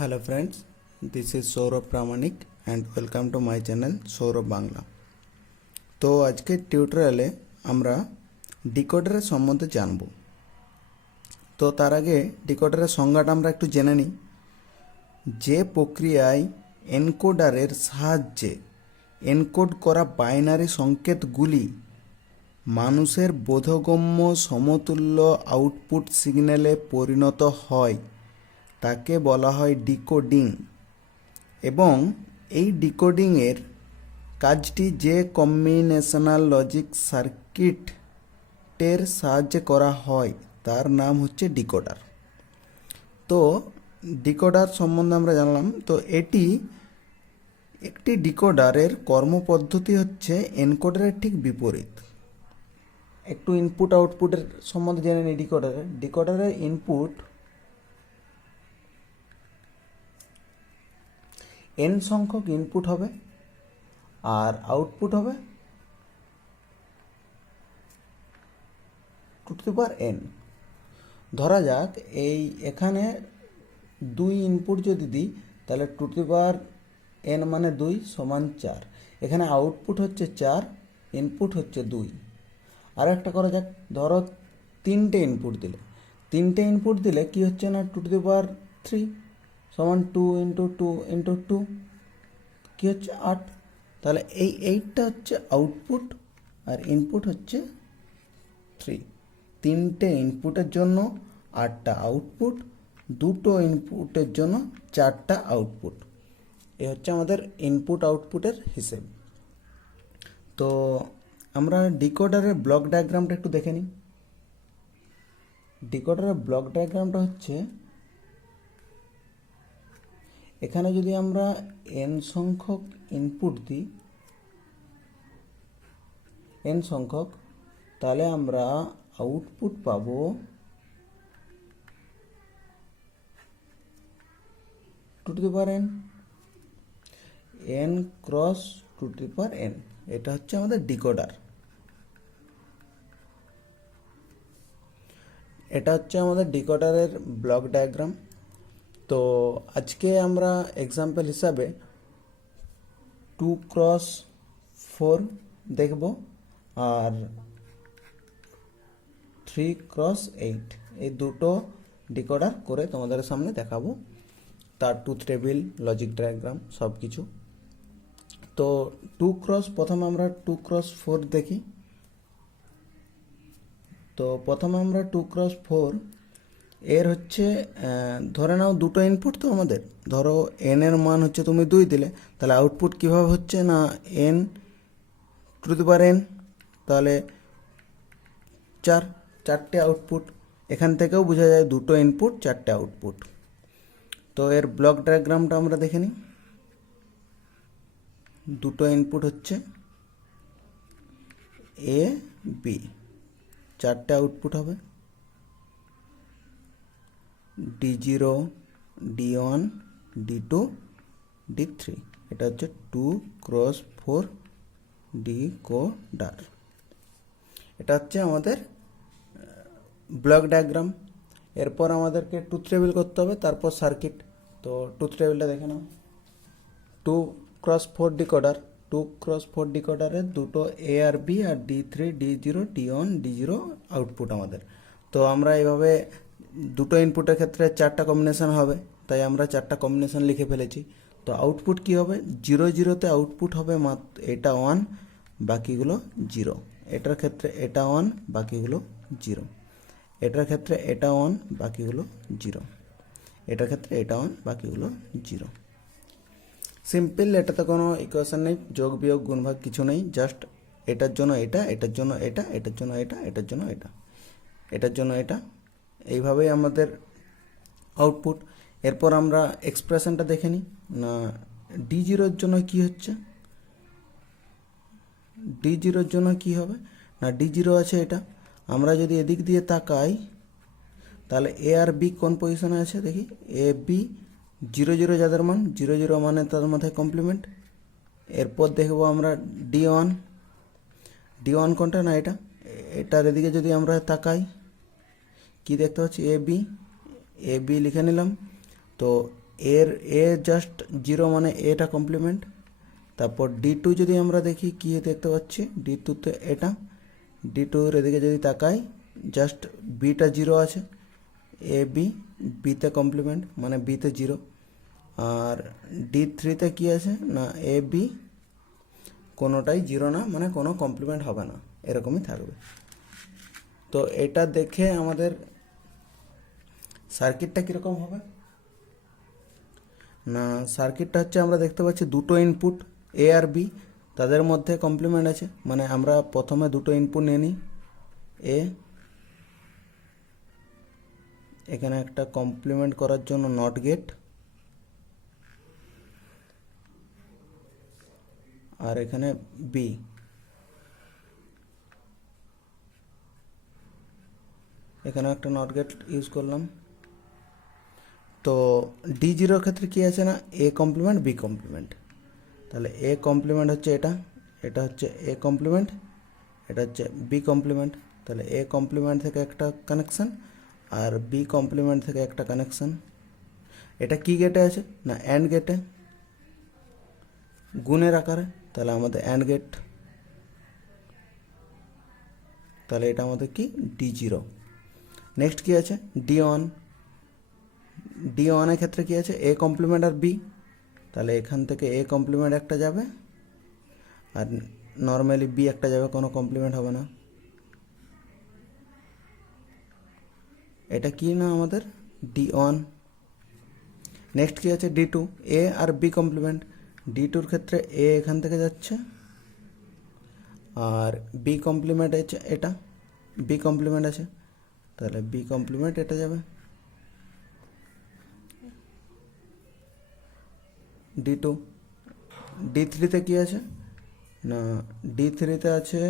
Hello friends, this is Saurabh Pramanik and welcome to my channel Saurabh Bangla. তো আজকে টিউটোরিয়ালে আমরা ডিকোডারের সম্বন্ধে জানব। তো তার আগে ডিকোডারের সংজ্ঞাটা আমরা একটু জেনে নিই। যে প্রক্রিয়ায় এনকোডারের সাহায্যে এনকোড করা বাইনারি সংকেতগুলি মানুষের বোধগম্য সমতুল্য আউটপুট সিগন্যালে পরিণত হয় তাকে বলা হয় ডিকোডিং। এবং এই ডিকোডিংয়ের কাজটি যে কম্বিনেশনাল লজিক সার্কিটের সাহায্যে করা হয় তার নাম হচ্ছে ডিকোডার। তো ডিকোডার সম্বন্ধে আমরা জানলাম। তো এটি একটি ডিকোডারের কর্মপদ্ধতি হচ্ছে এনকোডারের ঠিক বিপরীত। একটু ইনপুট আউটপুটের সম্বন্ধে জেনে নিই। ডিকোডারের ইনপুট n সংখ্যক ইনপুট হবে আর আউটপুট হবে two to the power n। ধরা যাক এখানে 2 ইনপুট যদি দিই তাহলে two to the power n মানে 2 সমান 4। এখানে আউটপুট হচ্ছে 4, ইনপুট হচ্ছে 2। আর একটা করা যাক, ধরো 3টে ইনপুট দিলে কি হচ্ছে না টু টু দি পাওয়ার 3 সমান 2 ইন্টু 2 ইন্টু 2 কী হচ্ছে 8। তাহলে এই 8টা হচ্ছে আউটপুট আর ইনপুট হচ্ছে 3। 3টে ইনপুটের জন্য 8টা আউটপুট, 2টো ইনপুটের জন্য 4টা আউটপুট। এ হচ্ছে আমাদের ইনপুট আউটপুটের হিসেব। তো আমরা ডিকোডারের ব্লক ডায়াগ্রামটা একটু দেখে নিই। ডিকোডারের ব্লক ডায়াগ্রামটা হচ্ছে, এখানে যদি আমরা n সংখ্যক ইনপুট দিই n সংখ্যক, তাহলে আমরা আউটপুট পাবো two to the power n cross two to the power n। এটা হচ্ছে আমাদের ডিকোডার। এটা হচ্ছে আমাদের ডিকোডারের ব্লক ডায়াগ্রাম। তো আজকে আমরা এক্সাম্পল হিসাবে 2x4 দেখব আর 3x8 এই দুটো ডিকোডার করে তোমাদের সামনে দেখাবো, তার ট্রুথ টেবিল, লজিক ডায়াগ্রাম সব কিছু। তো প্রথমে আমরা 2x4 দেখি। তো প্রথমে আমরা 2x4 এর হচ্ছে ধরে নাও দুটো ইনপুট। তো আমাদের ধরো n এর মান হচ্ছে তুমি 2 দিলে, তাহলে আউটপুট কীভাবে হচ্ছে না n two the power n, তাহলে 4টে আউটপুট। এখান থেকেও বোঝা যায় দুটো ইনপুট 4টে আউটপুট। তো এর ব্লক ডায়াগ্রামটা আমরা দেখে নিই। দুটো ইনপুট হচ্ছে a b, 4টে আউটপুট হবে D0 D1 D2 D3। এটা হচ্ছে 2x4 ডিকোডার। এটা হচ্ছে আমাদের ব্লক ডায়াগ্রাম। এরপর আমাদেরকে ট্রুথ টেবিল করতে হবে, তারপর সার্কিট। তো ট্রুথ টেবিলটা দেখে নাও। 2x4 ডিকোডারের দুটো A আর B আর D3 D0 D1 D0 output আমাদের। তো আমরা এইভাবে দুটো ইনপুটের ক্ষেত্রে 4টা কম্বিনেশান হবে, তাই আমরা 4টা কম্বিনেশান লিখে ফেলেছি। তো আউটপুট কি হবে, 0 0তে আউটপুট হবে মাত্র এটা 1 বাকিগুলো 0। এটার ক্ষেত্রে এটা 1 বাকিগুলো 0। এটার ক্ষেত্রে এটা 1 বাকিগুলো 0। এটার ক্ষেত্রে এটা 1 বাকিগুলো 0। সিম্পল, এটাতে কোনো ইকুয়েশন নেই, যোগ বিয়োগ গুণভাগ কিছু নেই। জাস্ট এটার জন্য এটা, এটার জন্য এটা, এটার জন্য এটা, এটার জন্য এটা, এটার জন্য এটা, এইভাবেই আমাদের আউটপুট। এরপর আমরা এক্সপ্রেশনটা দেখে নিই না D0-এর জন্য কি হচ্ছে। D0-এর জন্য কি হবে না D0 আছে এটা। আমরা যদি এদিক দিয়ে তাকাই তাহলে A আর B কোন পজিশনে আছে দেখি। A B 0 0 যাদের মান 0 0 মানে তার মাথায় কমপ্লিমেন্ট। এরপর দেখব আমরা D1 কোনটা না এটা। এটার এদিকে যদি আমরা তাকাই কি দেখতে পাচ্ছি, এ বি লিখে নিলাম। তো এর এ জাস্ট জিরো মানে এটা কমপ্লিমেন্ট। তারপর D2 যদি আমরা দেখি কি দেখতে পাচ্ছি, D2তে এটা, D2-র এদিকে যদি তাকাই জাস্ট বিটা জিরো আছে, এ বি, বিতে কমপ্লিমেন্ট মানে বিতে জিরো। আর D3-তে কি আছে না এ বি কোনোটাই জিরো না, মানে কোনো কমপ্লিমেন্ট হবে না, এরকমই থাকবে। তো এটা দেখে আমাদের সার্কিটটা কীরকম হবে না, সার্কিটটা হচ্ছে আমরা দেখতে পাচ্ছি দুটো ইনপুট এ আর বি, তাদের মধ্যে কমপ্লিমেন্ট আছে। মানে আমরা প্রথমে দুটো ইনপুট নিয়ে নিই, এ, এখানে একটা কমপ্লিমেন্ট করার জন্য নট গেট, আর এখানে বি। এখানে একটা নট গেট ইউজ করলাম। তো D0-র ক্ষেত্রে কী আছে না এ কমপ্লিমেন্ট বি কমপ্লিমেন্ট। তাহলে এ কমপ্লিমেন্ট হচ্ছে এটা, এটা হচ্ছে এ কমপ্লিমেন্ট, এটা হচ্ছে বি কমপ্লিমেন্ট। তাহলে এ কমপ্লিমেন্ট থেকে একটা কানেকশান আর বি কমপ্লিমেন্ট থেকে একটা কানেকশান। এটা কি গেটে আছে না অ্যান্ড গেটে, গুণের আকারে, তাহলে আমাদের অ্যান্ড গেট। তাহলে এটা আমাদের কি D0। নেক্সট কি আছে D1। D1-এর ক্ষেত্রে কি আছে এ কমপ্লিমেন্ট আর বি, তাহলে এখান থেকে এ কমপ্লিমেন্ট একটা যাবে আর নর্মালি বি একটা যাবে, কোনো কমপ্লিমেন্ট হবে না। এটা কি না আমাদের D1। নেক্সট কি আছে D2, এ আর বি কমপ্লিমেন্ট। D2-র ক্ষেত্রে এ এখান থেকে যাচ্ছে আর বি কমপ্লিমেন্ট আছে, এটা বি কমপ্লিমেন্ট আছে, তাহলে বি কমপ্লিমেন্ট এটা যাবে। D2। D3-তে কি আছে না D3-তে আছে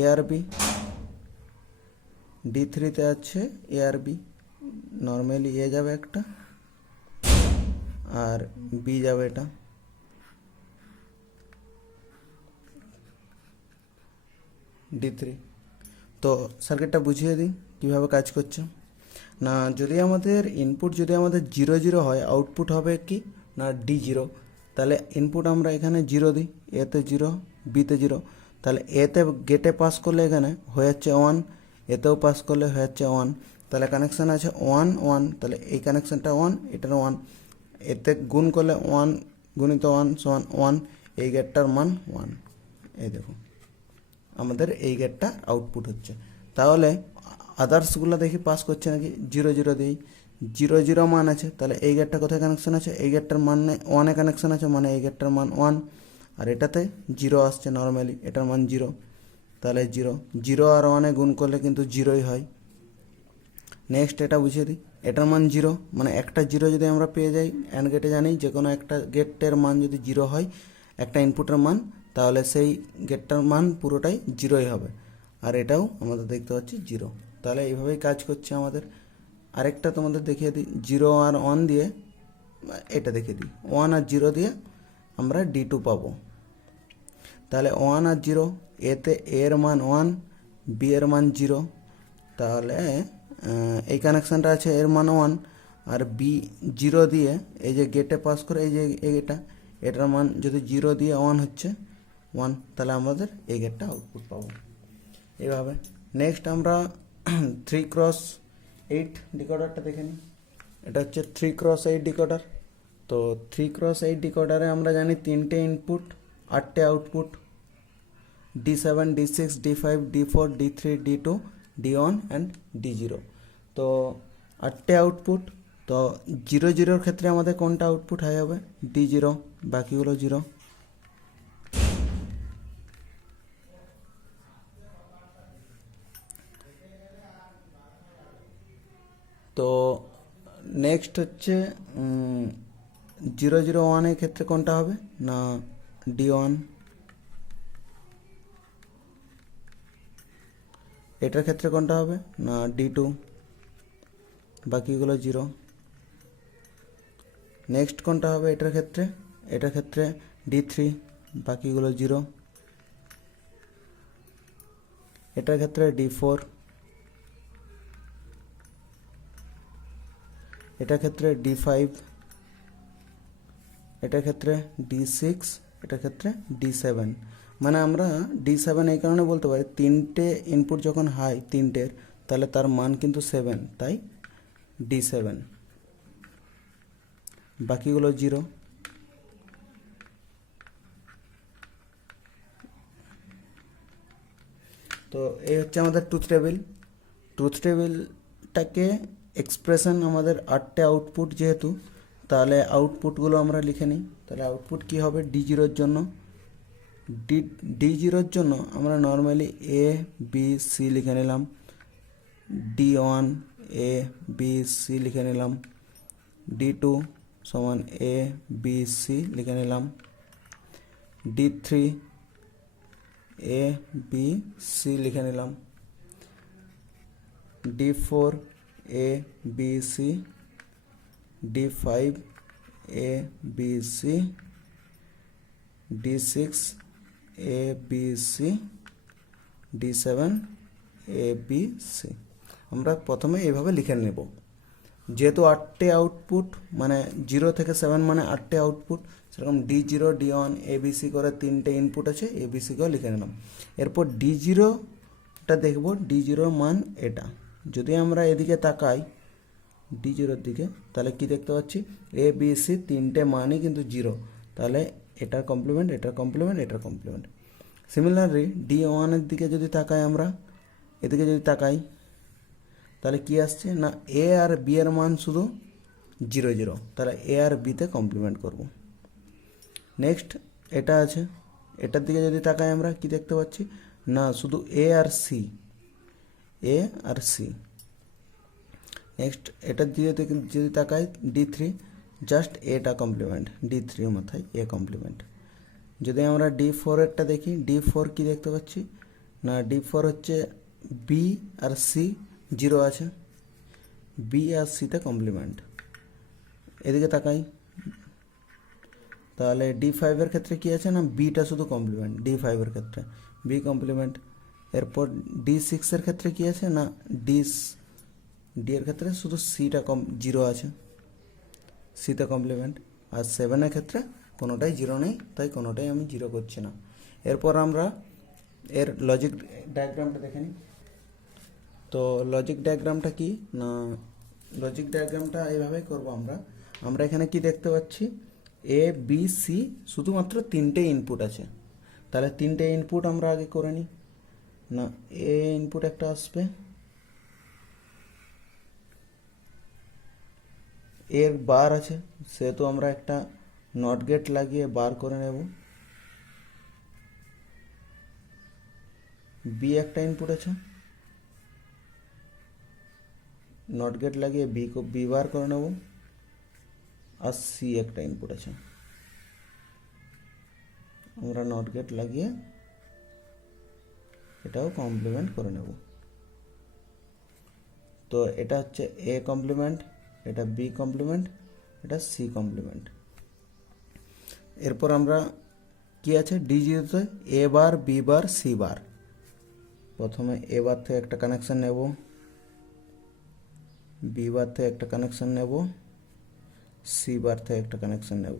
এ আর বি, D3-তে আছে এ আর বি, নর্মালি এ যাবে একটা আর বি যাবে এটা। D3। তো সার্কিটটা বুঝিয়ে দিই কীভাবে কাজ করছে না, যদি আমাদের ইনপুট যদি আমাদের 0 0 হয়, আউটপুট হবে কি না D0। তাহলে ইনপুট আমরা এখানে 0 দিই, এতে 0 বিতে 0, তাহলে এতে গেটে পাস করলে এখানে হয়ে যাচ্ছে 1, এতেও পাস করলে হয়ে যাচ্ছে 1, তাহলে কানেকশান আছে 1 1, তাহলে এই কানেকশানটা 1, এটার 1, এতে গুণ করলে 1 গুণিত 1 সমান 1, এই গেটটার মান 1। এই দেখুন আমাদের এই গেটটা আউটপুট হচ্ছে। তাহলে আদার্সগুলো দেখি পাস করছে নাকি, 0 0 দিই, 0 0 মান আছে, তাহলে এই গেটটা কোথায় কানেকশান আছে, এই গেটটার মান 1-এ কানেকশান আছে, মানে এই গেটটার মান 1, আর এটাতে 0 আসছে নর্মালি, এটার মান 0, তাহলে 0 0 আর 1-এ গুণ করলে কিন্তু 0ই হয়। নেক্সট এটা বুঝিয়ে দিই, এটার মান 0, মানে একটা 0 যদি আমরা পেয়ে যাই, অ্যান্ড গেটে জানি যে কোনো একটা গেটের মান যদি 0 হয় একটা ইনপুটের মান, তাহলে সেই গেটটার মান পুরোটাই 0ই হবে, আর এটাও আমাদের দেখতে পাচ্ছি 0। তাহলে এইভাবেই কাজ করছে আমাদের। আরেকটা তোমাদের দেখিয়ে দিই, 0 আর 1 দিয়ে, এটা দেখিয়ে দিই 1 আর 0 দিয়ে আমরা D2 পাবো। তাহলে 1 আর 0, এতে এর মান 1, বি এর মান 0, তাহলে এই কানেকশানটা আছে এর মান 1 আর বি 0 দিয়ে, এই যে গেটে পাস করে এই যে এটার মান যদি 0 দিয়ে 1 হচ্ছে 1, তাহলে আমাদের এই গেটটা আউটপুট পাবো এইভাবে। নেক্সট আমরা 3x8 ডিকোডারটা দেখে নিই। এটা হচ্ছে 3x8 ডিকোডার। তো 3x8 ডিকোডারে আমরা জানি 3টে input 8টে output, D7 D6 D5 D4 D3 D2 D1 and D0। তো 8টে আউটপুট, তো 0 0-র ক্ষেত্রে আমাদের কোনটা আউটপুট হয়ে যাবে D0, বাকিগুলো 0। তো নেক্সট হচ্ছে 0 0 1-এর ক্ষেত্রে কোনটা হবে না D1, এটার ক্ষেত্রে কোনটা হবে না D2, বাকিগুলো 0। নেক্সট কোনটা হবে এটার ক্ষেত্রে D3, বাকিগুলো 0। এটার ক্ষেত্রে D4, এটার ক্ষেত্রে D5, এটার ক্ষেত্রে D6, এটার ক্ষেত্রে D7। মানে আমরা D7 এই কারণে বলতে পারি, তিনটে ইনপুট যখন হাই তিনটের, তাহলে তার মান কিন্তু 7, তাই D7। বাকিগুলো 0। তো এই হচ্ছে আমাদের ট্রুথ টেবিলটাকে এক্সপ্রেশন আমাদের 8টে আউটপুট যেহেতু, তাহলে আউটপুটগুলো আমরা লিখে নিই। তাহলে আউটপুট কী হবে D0-র জন্য? D0-র জন্য আমরা নর্মালি A B C লিখে নিলাম, D1 A B C লিখে নিলাম, D2 সমান A B C লিখে নিলাম, D3 A B C লিখে নিলাম, D4 A B C, D5 A B C, D6 A B C, D7 A B C। আমরা প্রথমে এইভাবে লিখে নেব। যেহেতু 8টে আউটপুট, মানে 0 থেকে 7 মানে 8টে আউটপুট, সেরকম D0 D1 ABC করে 3টে ইনপুট আছে, ABCকেও লিখে নিলাম। এরপর D0টা দেখব, D0 মান এটা। যদি আমরা এদিকে তাকাই D0-র দিকে, তাহলে কি দেখতে পাচ্ছি? ABC তিনটে মানই কিন্তু 0, তাহলে এটার কমপ্লিমেন্ট, এটার কমপ্লিমেন্ট, এটার কমপ্লিমেন্ট। সিমিলারলি D1-এর দিকে যদি তাকাই, আমরা এদিকে যদি তাকাই, তাহলে কি আসছে না A আর B এর মান শুধু 0 0, তাহলে A আর B-তে কমপ্লিমেন্ট করব। নেক্সট এটা আছে, এটার দিকে যদি তাকাই আমরা কি দেখতে পাচ্ছি না শুধু A আর C। নেক্সট এটার দিকে যদি তাকাই D3, জাস্ট এটা কমপ্লিমেন্ট, D3-র মাথায় A কমপ্লিমেন্ট। যদি আমরা D4-এরটা দেখি, D4 কি দেখতে পাচ্ছি না D4 হচ্ছে B আর C 0 আছে, B আর C-তে কমপ্লিমেন্ট। এদিকে তাকাই, তাহলে D5-এর ক্ষেত্রে কি আছে না বিটা শুধু কমপ্লিমেন্ট, D5-এর ক্ষেত্রে B কমপ্লিমেন্ট। এরপর D6-এর ক্ষেত্রে কি আছে না ডি এর ক্ষেত্রে শুধু সিটা 0 আছে, সিতে কমপ্লিমেন্ট। আর 7-এর ক্ষেত্রে কোনোটাই 0 নেই, তাই কোনোটাই আমি 0 করছি না। এরপর আমরা এর লজিক ডায়াগ্রামটা দেখে নিই। তো লজিক ডায়াগ্রামটা কি না, লজিক ডায়াগ্রামটা এইভাবেই করবো আমরা এখানে কি দেখতে পাচ্ছি, A B C শুধুমাত্র 3টে ইনপুট আছে। তাহলে 3টে ইনপুট আমরা আগে করে নিই না। A ইনপুট একটা আসবে, এর বার আছে, সেহেতু আমরা একটা নট গেট লাগিয়ে বার করে নেব। B একটা ইনপুট আছে, নট গেট লাগিয়ে বি বার করে নেব। আর C একটা ইনপুট আছে, আমরা নট গেট লাগিয়ে এটাও কমপ্লিমেন্ট করে নেব। তো এটা হচ্ছে A কমপ্লিমেন্ট, এটা B কমপ্লিমেন্ট, এটা C কমপ্লিমেন্ট। এরপর আমরা কি আছে D0-তে A bar B bar C বার। প্রথমে A বার থেকে একটা কানেকশন নেব, B বার থেকে একটা কানেকশন নেব, C বার থেকে একটা কানেকশন নেব।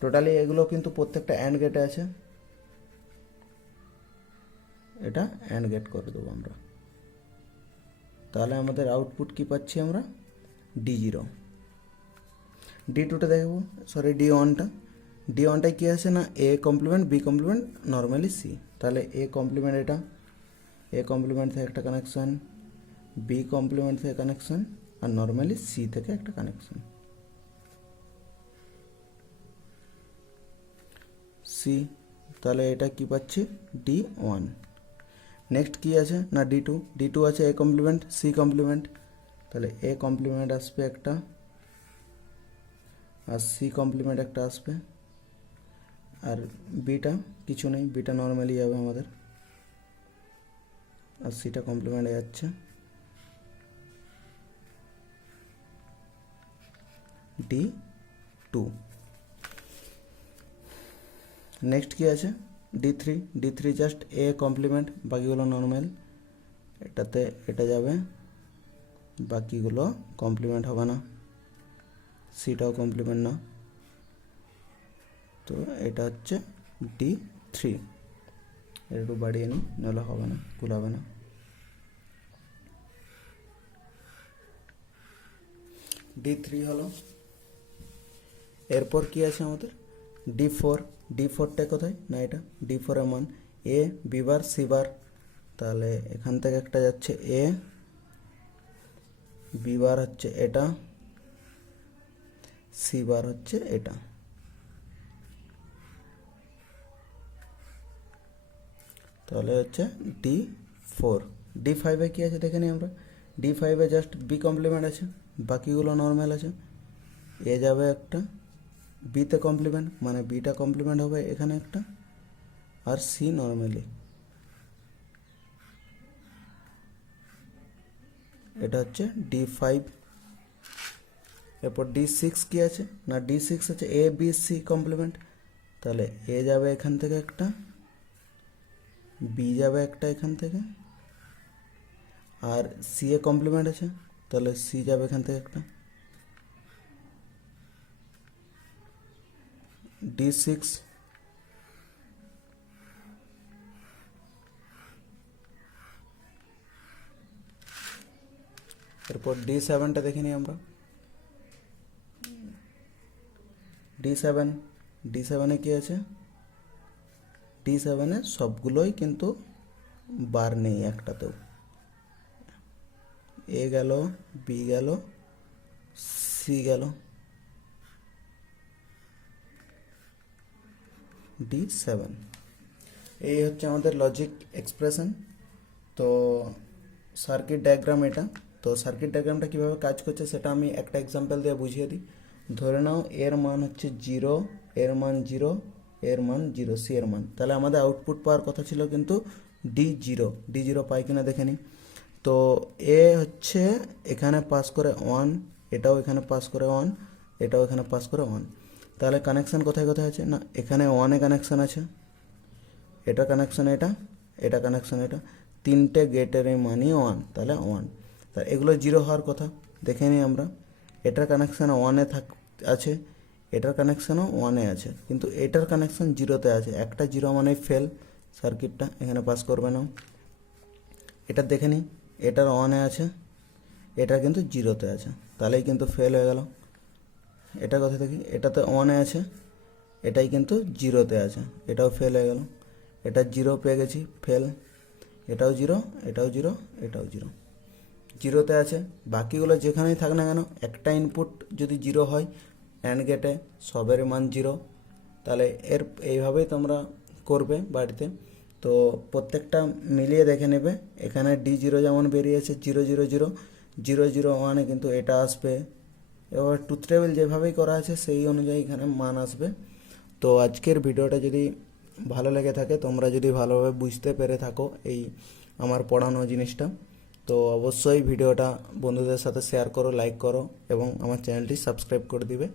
টোটালি এগুলো কিন্তু প্রত্যেকটা অ্যান্ড গেটে আছে, এটা অ্যান্ড গেট করে দেবো আমরা। তাহলে আমাদের আউটপুট কি পাচ্ছি আমরা D0। D2টা দেখব, সরি D1টায় কি আছে না A complement B complement normally C। তাহলে A কমপ্লিমেন্ট, এটা A কমপ্লিমেন্ট থেকে একটা কানেকশন, B কমপ্লিমেন্ট থেকে কানেকশন, আর নর্মালি C থেকে একটা কানেকশন। C, তাহলে এটা কি পাচ্ছি D1। নেক্সট কি আছে না D2 আছে A কমপ্লিমেন্ট C কমপ্লিমেন্ট, তাহলে A কমপ্লিমেন্ট আসবে একটা, আর C কমপ্লিমেন্ট একটা আসবে। আর বিটা কিছু নেই, বিটা নর্মালি যাবে আমাদের, আর সিটা কমপ্লিমেন্টে যাচ্ছে। D2। নেক্সট কি আছে D3 জাস্ট A কমপ্লিমেন্ট, বাকিগুলো নর্মাল। এটাতে এটা যাবে, বাকিগুলো কমপ্লিমেন্ট হবে না, সিটাও কমপ্লিমেন্ট না। তো এটা হচ্ছে D3, একটু বাড়িয়ে নিই, নাহলে হবে না, কুলাবে না। D3 হলো। এরপর কি আছে আমাদের D4। D4টা কোথায় না, এটা D4 এর মান A B বার C বার, তাহলে এখান থেকে একটা যাচ্ছে A, B বার হচ্ছে এটা, C বার হচ্ছে এটা। তাহলে হচ্ছে D4। D5 এ কি আছে দেখে নিই আমরা। D5 এ জাস্ট B কমপ্লিমেন্ট আছে, বাকিগুলো নর্মাল আছে। এ যাবে একটা, বিতে কমপ্লিমেন্ট, মানে বিটা কমপ্লিমেন্ট হবে এখানে একটা, আর সি নর্মালি। এটা হচ্ছে D5। এরপর D6 কি আছে না, D6 হচ্ছে এ বি সি কমপ্লিমেন্ট, তাহলে এ যাবে এখান থেকে একটা, বি যাবে একটা এখান থেকে, আর সি এ কমপ্লিমেন্ট আছে, তাহলে সি যাবে এখান থেকে একটা। D6, এরপর D7টা দেখে নিই আমরা। D7 এ কি আছে, D7 এ সবগুলোই কিন্তু বার নেই একটাতেও। এ গেল, বি গেল, সি গেল, D7। এই হচ্ছে আমাদের লজিক এক্সপ্রেশন। তো সার্কিট ডায়াগ্রাম এটা। তো সার্কিট ডায়াগ্রামটা কীভাবে কাজ করছে সেটা আমি একটা এক্সাম্পল দিয়ে বুঝিয়ে দিই। ধরে নাও এর মান হচ্ছে 0, এর মান 0, এর মান 0, সি এর মান, তাহলে আমাদের আউটপুট পাওয়ার কথা ছিল কিন্তু D0 পাই কিনা দেখে নিই। তো এ হচ্ছে এখানে পাস করে 1, এটাও এখানে পাস করে 1, এটাও এখানে পাস করে 1, তাহলে কানেকশান কোথায় কোথায় আছে না, এখানে 1 এ কানেকশান আছে, এটা কানেকশান এটা, এটা কানেকশান এটা, তিনটে গেটের মানই 1, তাহলে 1। তা এগুলো 0 হওয়ার কথা, দেখে নিই আমরা। এটার কানেকশান 1 এ আছে, এটার কানেকশানও 1 এ আছে, কিন্তু এটার কানেকশান 0-তে আছে। একটা 0 মানে ফেল, সার্কিটটা এখানে পাস করবে না। এটা দেখে নিই, এটার 1 এ আছে, এটা কিন্তু 0-তে আছে, তাহলেই কিন্তু ফেল হয়ে গেল। এটা কথা দেখি, এটাতে 1 এ আছে, এটাই কিন্তু 0-তে আছে, এটাও ফেল হয়ে গেল। এটা 0 পেয়ে গেছি, ফেল। এটাও 0, এটাও 0, এটাও 0-তে আছে। বাকিগুলো যেখানেই থাক না কেন, একটা ইনপুট যদি 0 হয় অ্যান্ড গেটে, সবের মান 0, তাহলে এইভাবেই তোমরা করবে বাড়িতে। তো প্রত্যেকটা মিলিয়ে দেখে নেবে। এখানে D0 যেমন বেরিয়েছে 0 0 0 0 0 1-এ কিন্তু এটা আসবে। এবার ট্রুথ টেবিল যেভাবেই করা আছে সেই অনুযায়ী এখানে মান আসবে। তো আজকের ভিডিওটা যদি ভালো লেগে থাকে, তোমরা যদি ভালোভাবে বুঝতে পেরে থাকো এই আমার পড়ানো জিনিসটা, তো অবশ্যই ভিডিওটা বন্ধুদের সাথে শেয়ার করো, লাইক করো এবং আমার চ্যানেলটি সাবস্ক্রাইব করে দিবে।